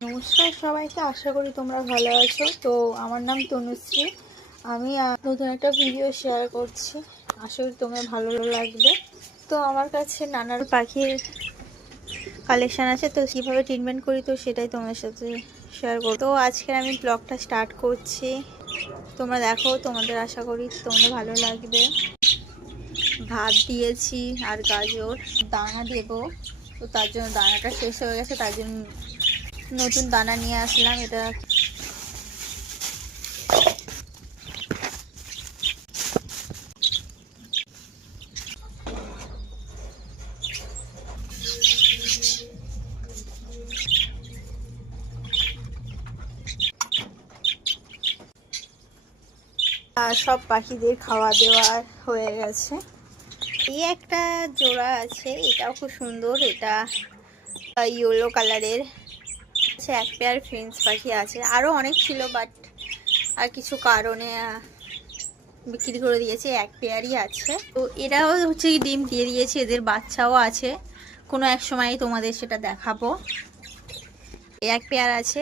নমস্কার সবাইকে, আশা করি তোমরা ভালো আছো। তো আমার নাম তনুশ্রী। আমি নতুন একটা ভিডিও শেয়ার করছি, আশা করি তোমার ভালো লাগবে। তো আমার কাছে নানান পাখির কালেকশান আছে, তো কীভাবে ট্রিটমেন্ট করি তো সেটাই তোমাদের সাথে শেয়ার করব। তো আজকে আমি ব্লগটা স্টার্ট করছি, তোমরা দেখো, তোমাদের আশা করি তোমাদের ভালো লাগবে। ভাত দিয়েছি আর গাজর, দানা দেবো। তো তার জন্য দানাটা শেষ হয়ে গেছে, তার জন্য নতুন দানা নিয়ে আসলাম। এটা সব পাখিদের খাওয়া দেওয়া হয়ে গেছে। এই একটা জোড়া আছে, এটাও খুব সুন্দর, এটা ইয়েলো কালারের আছে। এক পেয়ার ফ্রেঞ্চ পাখি আছে, আরও অনেক ছিল, বাট আর কিছু কারণে বিক্রি করে দিয়েছে। এক পেয়ারই আছে। তো এরাও হচ্ছে ডিম দিয়ে দিয়েছে, এদের বাচ্চাও আছে, কোনো এক সময় তোমাদের সেটা দেখাবো। এক পেয়ার আছে,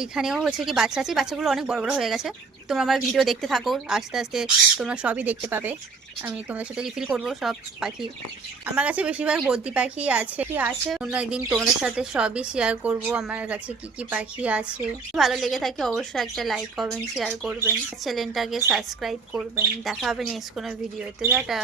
এইখানেও হচ্ছে কি বাচ্চা আছে, বাচ্চাগুলো অনেক বড় বড় হয়ে গেছে। তোমরা আমার ভিডিও দেখতে থাকো, আস্তে আস্তে তোমরা সবই দেখতে পাবে। আমি তোমাদের সাথে রিফিল করবো সব পাখি। আমার কাছে বেশিরভাগ বদ্রি পাখি আছে। অন্য একদিন তোমাদের সাথে সবই শেয়ার করব, আমার কাছে কি কি পাখি আছে। ভালো লেগে থাকে অবশ্যই একটা লাইক, কমেন্ট, শেয়ার করবেন, চ্যানেলটাকে সাবস্ক্রাইব করবেন। দেখা হবে নেক্সট কোনো ভিডিওতে। টাটা।